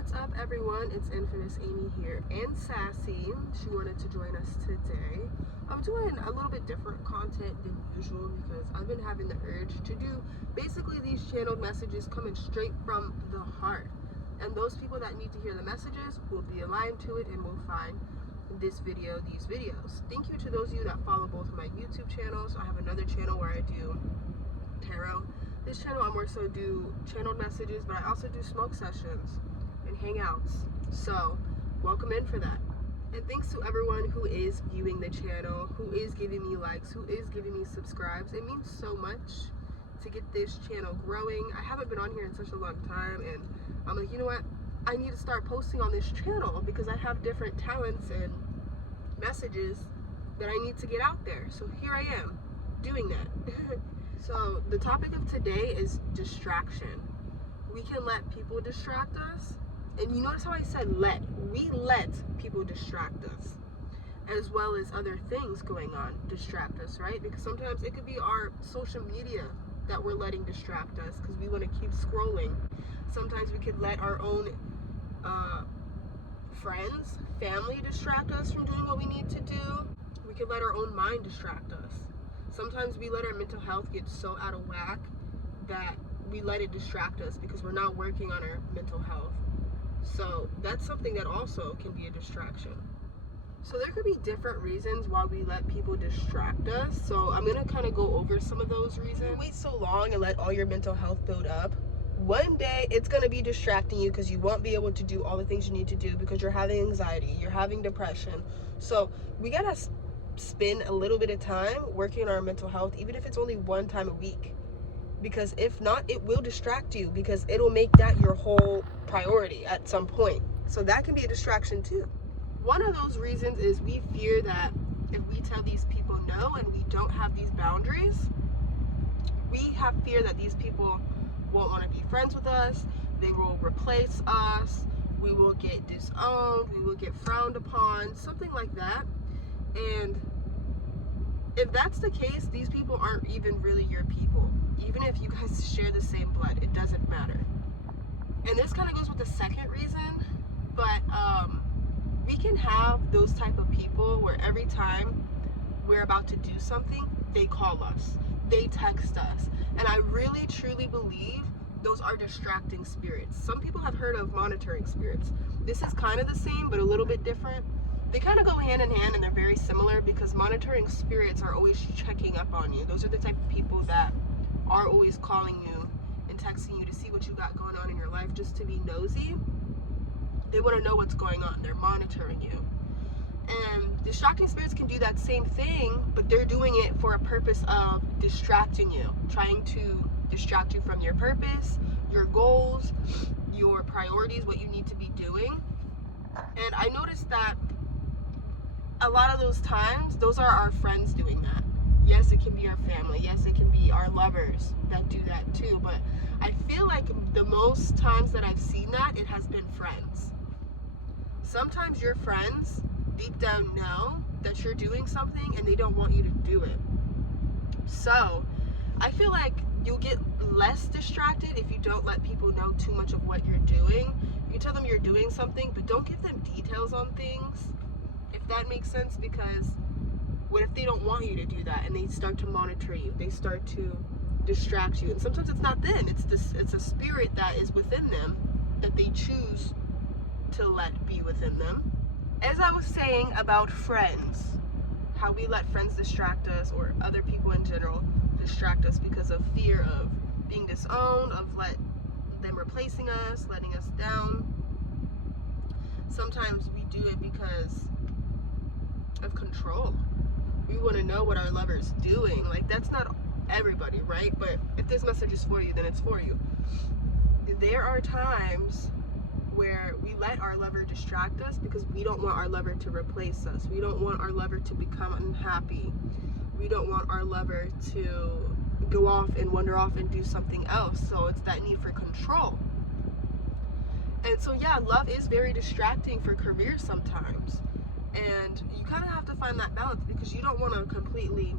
What's up, everyone? It's Infamous Amy here, and Sassy. She wanted to join us today. I'm doing a little bit different content than usual because I've been having the urge to do basically these channeled messages coming straight from the heart. And those people that need to hear the messages will be aligned to it and will find these videos. Thank you to those of you that follow both of my YouTube channels. I have another channel where I do tarot. This channel I more so do channeled messages, but I also do smoke sessions and hangouts. So welcome in for that. And thanks to everyone who is viewing the channel, who is giving me likes, who is giving me subscribes. It means so much to get this channel growing. I haven't been on here in such a long time, and I'm like, you know what? I need to start posting on this channel because I have different talents and messages that I need to get out there. So here I am doing that. So the topic of today is distraction. We can let people distract us. And you notice how I said let. We let people distract us, as well as other things going on distract us, right? Because sometimes it could be our social media that we're letting distract us because we want to keep scrolling. Sometimes we could let our own friends, family distract us from doing what we need to do. We could let our own mind distract us. Sometimes we let our mental health get so out of whack that we let it distract us because we're not working on our mental health. So that's something that also can be a distraction. So there could be different reasons why we let people distract us. So I'm gonna kind of go over some of those reasons. Wait so long and let all your mental health build up. One day it's gonna be distracting you because you won't be able to do all the things you need to do because you're having anxiety, you're having depression. So we gotta spend a little bit of time working on our mental health, even if it's only one time a week. Because if not, it will distract you because it'll make that your whole priority at some point. So that can be a distraction too. One of those reasons is we fear that if we tell these people no and we don't have these boundaries, we have fear that these people won't want to be friends with us, they will replace us, we will get disowned, we will get frowned upon, something like that. And if that's the case, these people aren't even really your people. Even if you guys share the same blood, it doesn't matter. And this kind of goes with the second reason, but we can have those type of people where every time we're about to do something, they call us, they text us. And I really truly believe those are distracting spirits. Some people have heard of monitoring spirits. This is kind of the same, but a little bit different. They kind of go hand in hand and they're very similar because monitoring spirits are always checking up on you. Those are the type of people that are always calling you and texting you to see what you got going on in your life, just to be nosy. They want to know what's going on. They're monitoring you. And distracting spirits can do that same thing, but they're doing it for a purpose of distracting you, trying to distract you from your purpose, your goals, your priorities, what you need to be doing. And I noticed that a lot of those times, those are our friends doing that. Yes, it can be our family. Yes, it can be our lovers that do that too. But I feel like the most times that I've seen that, it has been friends. Sometimes your friends deep down know that you're doing something and they don't want you to do it. So I feel like you'll get less distracted if you don't let people know too much of what you're doing. You can tell them you're doing something, but don't give them details on things, if that makes sense, because what if they don't want you to do that and they start to monitor you? They start to distract you. And sometimes it's not them. It's a spirit that is within them that they choose to let be within them. As I was saying about friends, how we let friends distract us, or other people in general distract us because of fear of being disowned, of them replacing us, letting us down. Sometimes we do it because of control. We want to know what our lover's doing. Like, that's not everybody, right? But if this message is for you, then it's for you. There are times where we let our lover distract us because we don't want our lover to replace us. We don't want our lover to become unhappy. We don't want our lover to go off and wander off and do something else. So it's that need for control. And so yeah, love is very distracting for careers sometimes. And you kind of have to find that balance because you don't want to completely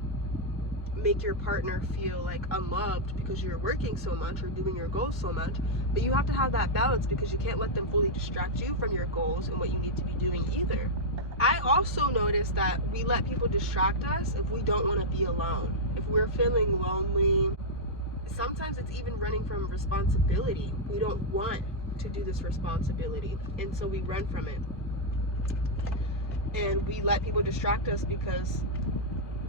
make your partner feel like unloved because you're working so much or doing your goals so much, but you have to have that balance because you can't let them fully distract you from your goals and what you need to be doing either. I also noticed that we let people distract us if we don't want to be alone. If we're feeling lonely, sometimes it's even running from responsibility. We don't want to do this responsibility, and so we run from it. And we let people distract us because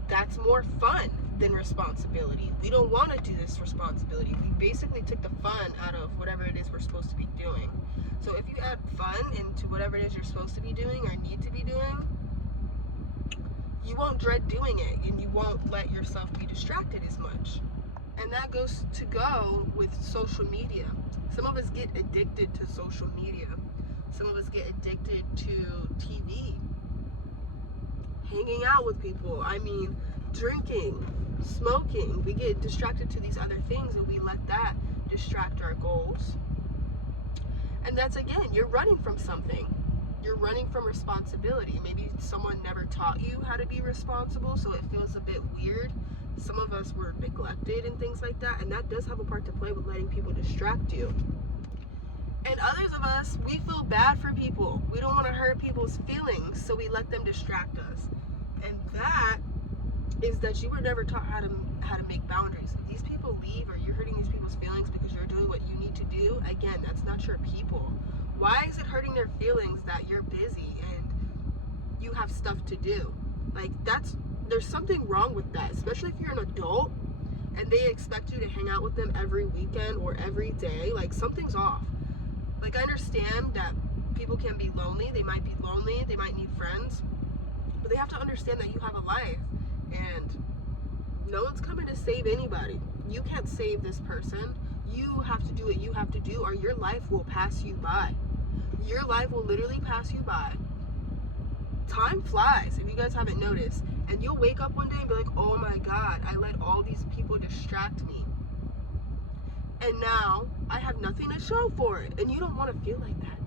that's more fun than responsibility. We don't want to do this responsibility. We basically took the fun out of whatever it is we're supposed to be doing. So if you add fun into whatever it is you're supposed to be doing or need to be doing, you won't dread doing it, and you won't let yourself be distracted as much. And that goes to go with social media. Some of us get addicted to social media. Some of us get addicted to TV, hanging out with people. I mean, drinking, smoking. We get distracted to these other things, and we let that distract our goals. And that's, again, you're running from something. You're running from responsibility. Maybe someone never taught you how to be responsible, so it feels a bit weird. Some of us were neglected and things like that, and that does have a part to play with letting people distract you. And others of us, we feel bad for people. We don't want to hurt people's feelings, so we let them distract us. And that is that you were never taught how to make boundaries. If these people leave or you're hurting these people's feelings because you're doing what you need to do, again, that's not your people. Why is it hurting their feelings that you're busy and you have stuff to do? Like, there's something wrong with that, especially if you're an adult and they expect you to hang out with them every weekend or every day. Like, something's off. Like, I understand that people can be lonely. They might be lonely. They might need friends. But they have to understand that you have a life. And no one's coming to save anybody. You can't save this person. You have to do what you have to do, or your life will pass you by. Your life will literally pass you by. Time flies, if you guys haven't noticed. And you'll wake up one day and be like, oh my God, I let all these people distract me. And now I have nothing to show for it. And you don't want to feel like that.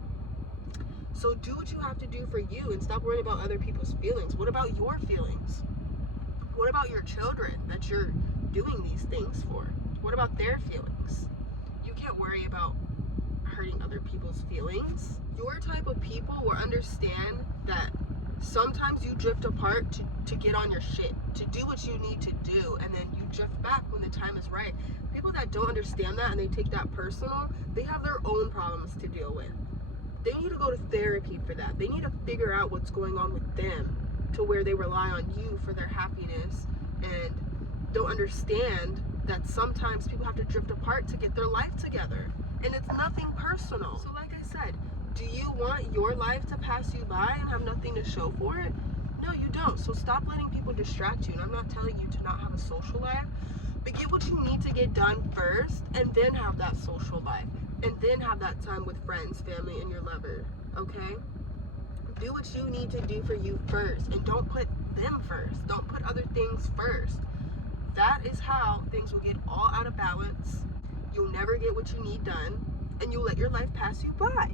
So do what you have to do for you and stop worrying about other people's feelings. What about your feelings? What about your children that you're doing these things for? What about their feelings? You can't worry about hurting other people's feelings. Your type of people will understand that sometimes you drift apart to get on your shit, to do what you need to do, and then you drift back when the time is right. People that don't understand that and they take that personal, they have their own problems to deal with. They need to go to therapy for that. They need to figure out what's going on with them to where they rely on you for their happiness and don't understand that sometimes people have to drift apart to get their life together. And it's nothing personal. So like I said, do you want your life to pass you by and have nothing to show for it? No, you don't. So stop letting people distract you. And I'm not telling you to not have a social life, but get what you need to get done first and then have that social life. And then have that time with friends, family, and your lover, okay? Do what you need to do for you first, and don't put them first. Don't put other things first. That is how things will get all out of balance. You'll never get what you need done, and you'll let your life pass you by,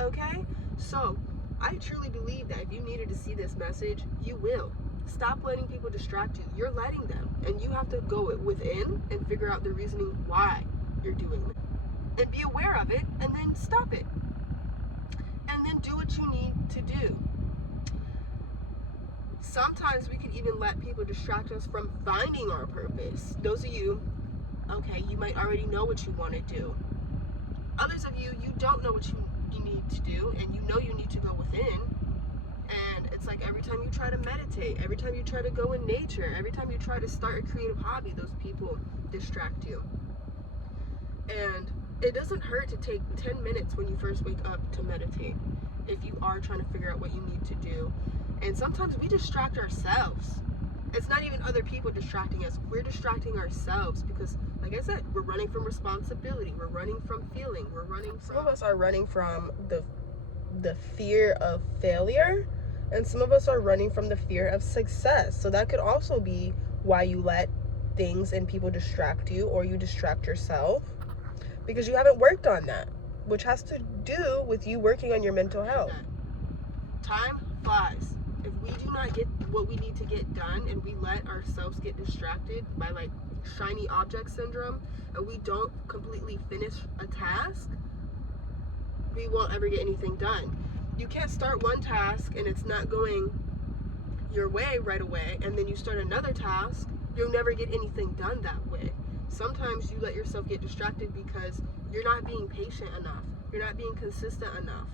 okay? So, I truly believe that if you needed to see this message, you will. Stop letting people distract you. You're letting them, and you have to go within and figure out the reasoning why you're doing it. And be aware of it, and then stop it. And then do what you need to do. Sometimes we can even let people distract us from finding our purpose. Those of you, okay, you might already know what you want to do. Others of you, you don't know what you need to do, and you know you need to go within. And it's like every time you try to meditate, every time you try to go in nature, every time you try to start a creative hobby, those people distract you. And it doesn't hurt to take 10 minutes when you first wake up to meditate if you are trying to figure out what you need to do. And sometimes we distract ourselves. It's not even other people distracting us. We're distracting ourselves because, like I said, we're running from responsibility. We're running from feeling. We're running from... Some of us are running from the fear of failure, and some of us are running from the fear of success. So that could also be why you let things and people distract you, or you distract yourself, because you haven't worked on that, which has to do with you working on your mental health. Time flies. If we do not get what we need to get done and we let ourselves get distracted by like shiny object syndrome and we don't completely finish a task, we won't ever get anything done. You can't start one task and it's not going your way right away, and then you start another task, you'll never get anything done that way. Sometimes you let yourself get distracted because you're not being patient enough. You're not being consistent enough.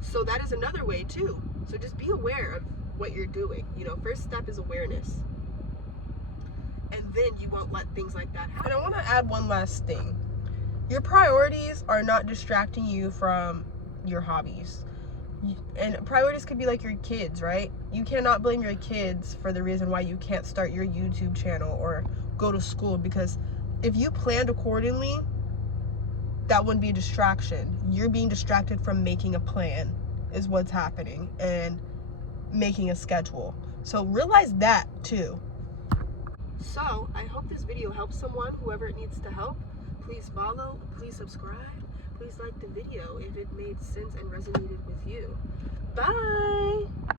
So that is another way too. So just be aware of what you're doing. You know, first step is awareness. And then you won't let things like that happen. And I want to add one last thing. Your priorities are not distracting you from your hobbies. And priorities could be like your kids, right? You cannot blame your kids for the reason why you can't start your YouTube channel or go to school, because if you planned accordingly, that wouldn't be a distraction. You're being distracted from making a plan is what's happening, and making a schedule. So realize that too. So I hope this video helps someone, whoever it needs to help. Please follow, please subscribe, please like the video if it made sense and resonated with you. Bye.